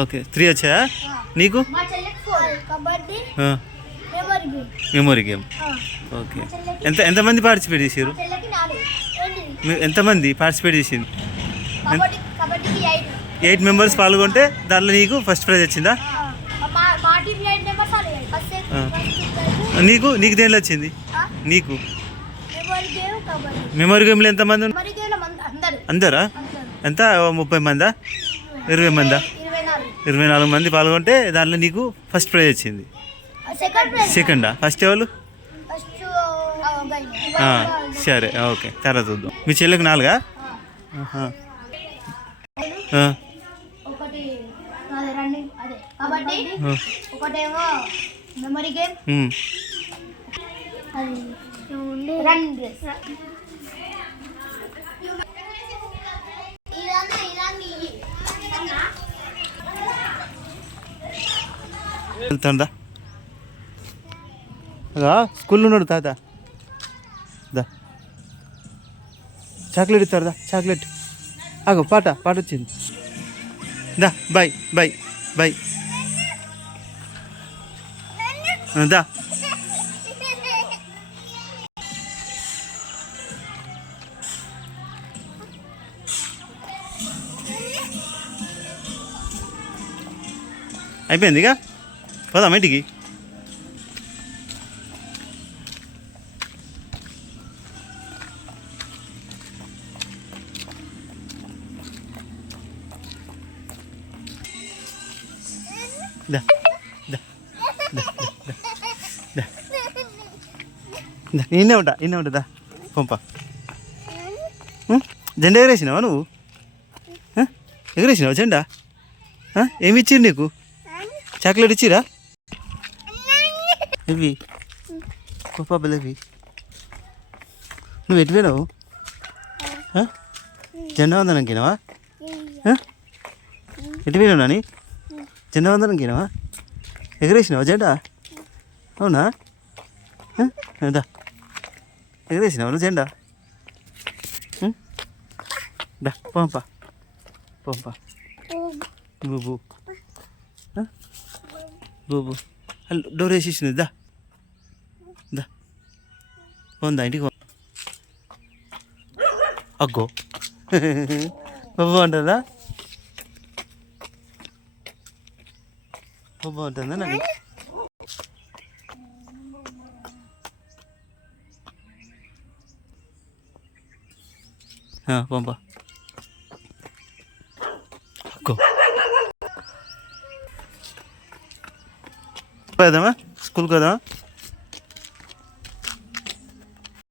Okay 3 వచ్చాయా నీకు? Memory game. Okay. ఎంతమంది పార్టిసిపేట్ చేసారు? ఎంతమంది పార్టిసిపేట్ చేసింది? 8 మెంబర్స్ పాల్గొంటే దాంట్లో నీకు ఫస్ట్ ప్రైజ్ వచ్చిందా? నీకు దేంట్లో వచ్చింది నీకు? మెమొరీ గేమ్లో ఎంతమంది? అందరా? ఎంత 30 మందా 20 మందా? 24 మంది పాల్గొంటే దాంట్లో నీకు ఫస్ట్ ప్రైజ్ వచ్చింది. సెకండా? ఫస్ట్ ఎవరు? సరే ఓకే, తర్వాత చూద్దాం. మీ చెల్లెకి 4? ఒకటేమో మెమరీ గేమ్, వెళ్తాందా? స్కూల్లో ఉన్నాడు తాత. దా చాక్లెట్ ఇస్తారుదా, చాక్లెట్. ఆగో పాట వచ్చింది. దా బాయ్ బాయ్ బాయ్. దా అయిపోయింది ఇక పోదాం ఇంటికి. దా దా దా దా దా ఇన్నే ఉంటా పంప. జెండా ఎగరేసినావా నువ్వు? ఎగరేసినావా జెండా? ఏమి ఇచ్చిర్రు నీకు? చాక్లెట్ ఇచ్చిరా? ఇవి పాపలు ఇవి. నువ్వు ఎటు పోయినావు? జెండా వందనంకినావా? ఎటు పోయినావు నాని? జెండా వందనంకినావా? ఎగరేసినావా జెండా? అవునా? దా ఎగరేసినావా నువ్వు జెండా? దా పంప బూబు బూబు. డోర్ వేసేసింది. దా పోందా ఇంటికి. అగ్గో బాగుంటుందా? బాగుంటుందా నాని? పంప. అగ్గో పోదామా స్కూల్కి పోదామా?